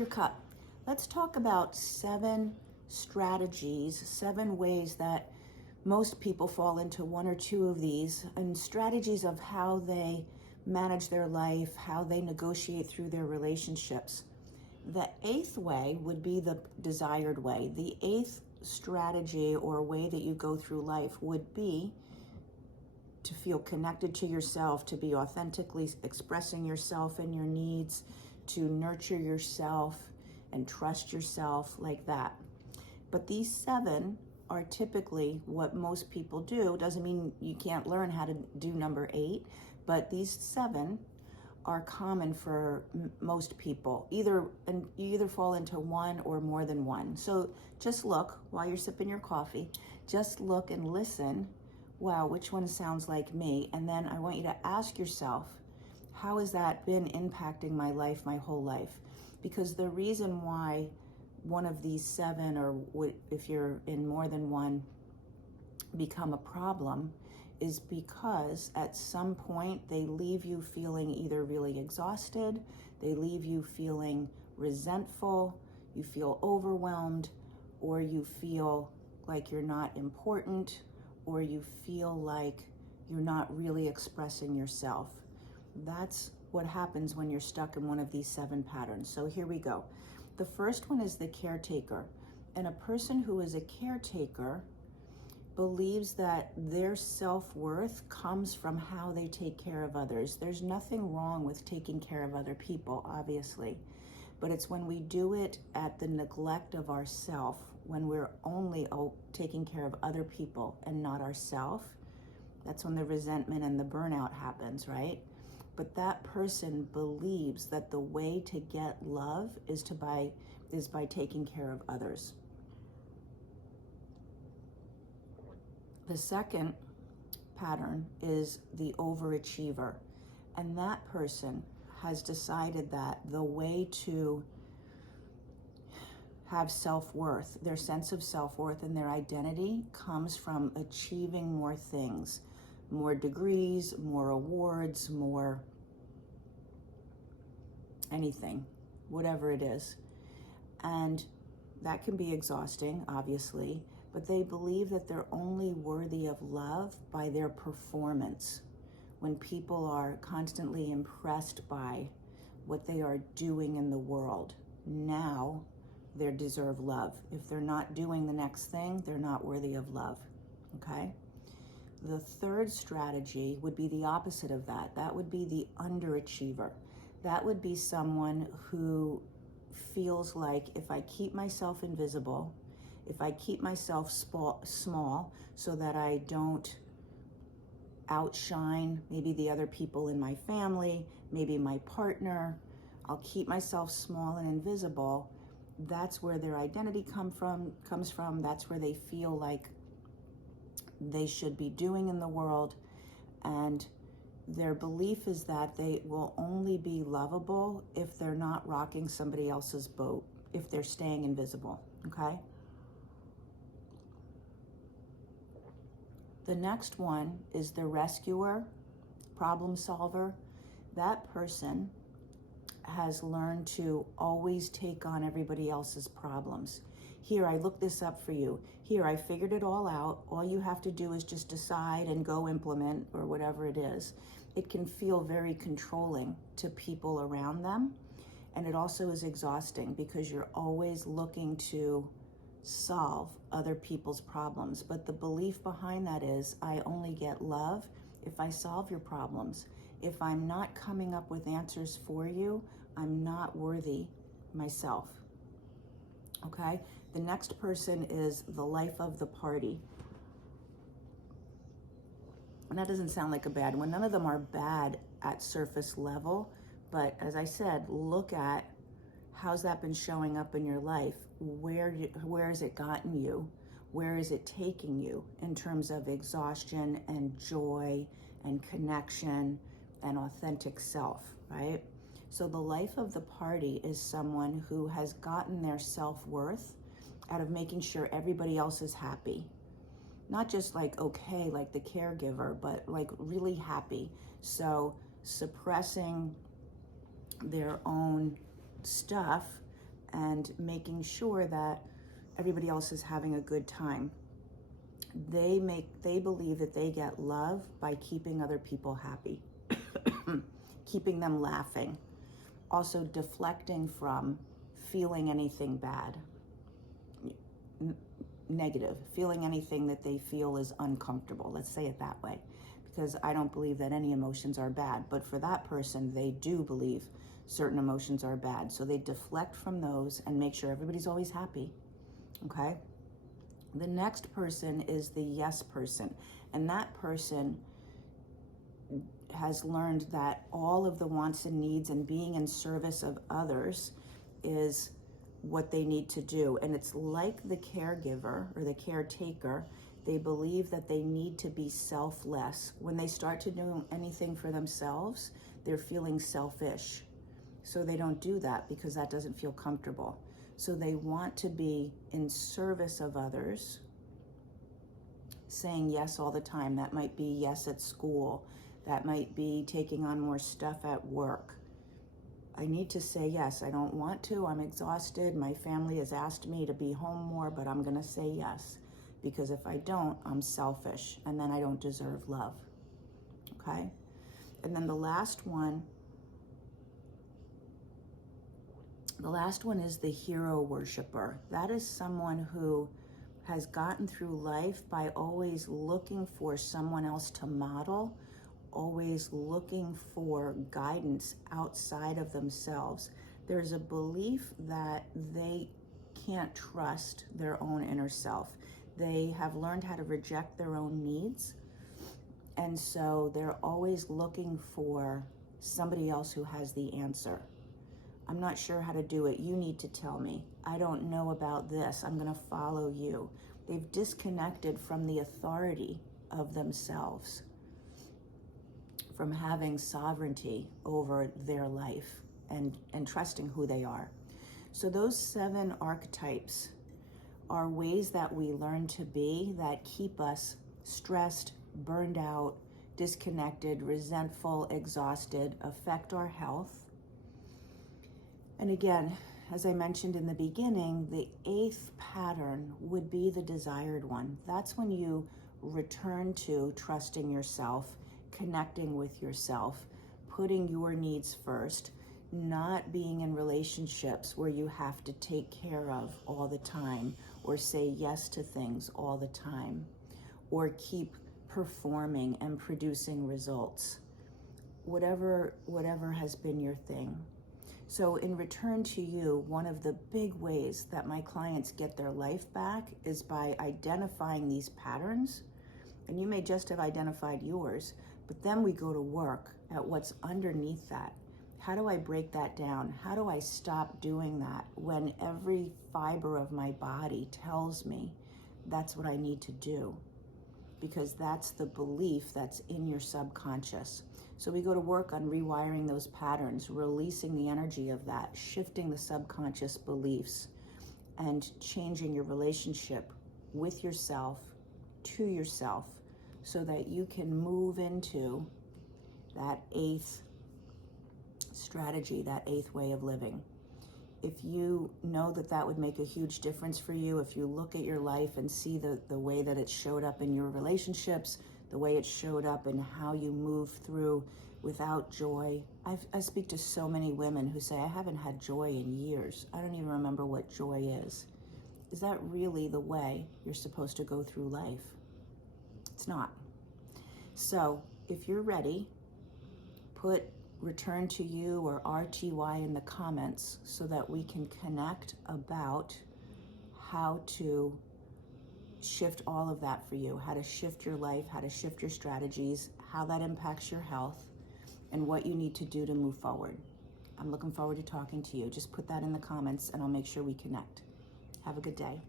your cup. Let's talk about 7 strategies, 7 ways that most people fall into one or two of these, and strategies of how they manage their life, how they negotiate through their relationships. The 8th way would be the desired way. The 8th strategy or way that you go through life would be to feel connected to yourself, to be authentically expressing yourself and your needs, to nurture yourself and trust yourself, like that. But these 7 are typically what most people do. Doesn't mean you can't learn how to do number 8, but these 7 are common for most people. You either fall into one or more than one. So just look while you're sipping your coffee, just look and listen. Wow, which one sounds like me? And then I want you to ask yourself, how has that been impacting my life, my whole life? Because the reason why one of these 7, or if you're in more than one, become a problem is because at some point they leave you feeling either really exhausted, they leave you feeling resentful, you feel overwhelmed, or you feel like you're not important, or you feel like you're not really expressing yourself. That's what happens when you're stuck in one of these 7 patterns. So here we go. The first one is the caretaker. And a person who is a caretaker believes that their self-worth comes from how they take care of others. There's nothing wrong with taking care of other people, obviously, but it's when we do it at the neglect of ourself, when we're only taking care of other people and not ourself, that's when the resentment and the burnout happens, right? But that person believes that the way to get love is by taking care of others. The second pattern is the overachiever. And that person has decided that the way to have self-worth, their sense of self-worth and their identity comes from achieving more things, more degrees, more awards, more anything, whatever it is. And that can be exhausting, obviously, but they believe that they're only worthy of love by their performance. When people are constantly impressed by what they are doing in the world, now they deserve love. If they're not doing the next thing, they're not worthy of love, okay? The third strategy would be the opposite of that. That would be the underachiever. That would be someone who feels like if I keep myself invisible, if I keep myself small so that I don't outshine maybe the other people in my family, maybe my partner, I'll keep myself small and invisible. That's where their identity comes from. That's where they feel like they should be doing in the world. And their belief is that they will only be lovable if they're not rocking somebody else's boat, if they're staying invisible, okay? The next one is the rescuer, problem solver. That person has learned to always take on everybody else's problems. Here, I looked this up for you. Here, I figured it all out. All you have to do is just decide and go implement, or whatever it is. It can feel very controlling to people around them. And it also is exhausting because you're always looking to solve other people's problems. But the belief behind that is, I only get love if I solve your problems. If I'm not coming up with answers for you, I'm not worthy myself, okay? The next person is the life of the party. And that doesn't sound like a bad one. None of them are bad at surface level, but as I said, look at how's that been showing up in your life? Where has it gotten you? Where is it taking you in terms of exhaustion and joy and connection and authentic self, right? So the life of the party is someone who has gotten their self-worth out of making sure everybody else is happy. Not just like okay, like the caregiver, but like really happy. So suppressing their own stuff and making sure that everybody else is having a good time. They believe that they get love by keeping other people happy, keeping them laughing, also deflecting from feeling anything bad, negative, feeling anything that they feel is uncomfortable. Let's say it that way, because I don't believe that any emotions are bad, but for that person, they do believe certain emotions are bad. So they deflect from those and make sure everybody's always happy, okay? The next person is the yes person, and that person has learned that all of the wants and needs and being in service of others is what they need to do. And it's like the caregiver or the caretaker, they believe that they need to be selfless. When they start to do anything for themselves, they're feeling selfish. So they don't do that because that doesn't feel comfortable. So they want to be in service of others, saying yes all the time. That might be yes at school. That might be taking on more stuff at work. I need to say yes. I don't want to. I'm exhausted. My family has asked me to be home more, but I'm going to say yes. Because if I don't, I'm selfish, and then I don't deserve love. Okay? And then the last one is the hero worshiper. That is someone who has gotten through life by always looking for someone else to model, always looking for guidance outside of themselves. There's a belief that they can't trust their own inner self. They have learned how to reject their own needs, and so they're always looking for somebody else who has the answer. I'm not sure how to do it. You need to tell me. I don't know about this. I'm going to follow you. They've disconnected from the authority of themselves, from having sovereignty over their life and trusting who they are. So those 7 archetypes are ways that we learn to be that keep us stressed, burned out, disconnected, resentful, exhausted, affect our health. And again, as I mentioned in the beginning, the 8th pattern would be the desired one. That's when you return to trusting yourself, connecting with yourself, putting your needs first, not being in relationships where you have to take care of all the time or say yes to things all the time or keep performing and producing results. Whatever has been your thing. So in return to you, one of the big ways that my clients get their life back is by identifying these patterns. And you may just have identified yours, but then we go to work at what's underneath that. How do I break that down? How do I stop doing that when every fiber of my body tells me that's what I need to do? Because that's the belief that's in your subconscious. So we go to work on rewiring those patterns, releasing the energy of that, shifting the subconscious beliefs, and changing your relationship with yourself, to yourself, so that you can move into that 8th strategy, that 8th way of living. If you know that that would make a huge difference for you, if you look at your life and see the way that it showed up in your relationships, the way it showed up in how you move through without joy. I speak to so many women who say, I haven't had joy in years. I don't even remember what joy is. Is that really the way you're supposed to go through life? It's not. So if you're ready, put return to you or RTY in the comments so that we can connect about how to shift all of that for you, how to shift your life, how to shift your strategies, how that impacts your health, and what you need to do to move forward. I'm looking forward to talking to you. Just put that in the comments and I'll make sure we connect. Have a good day.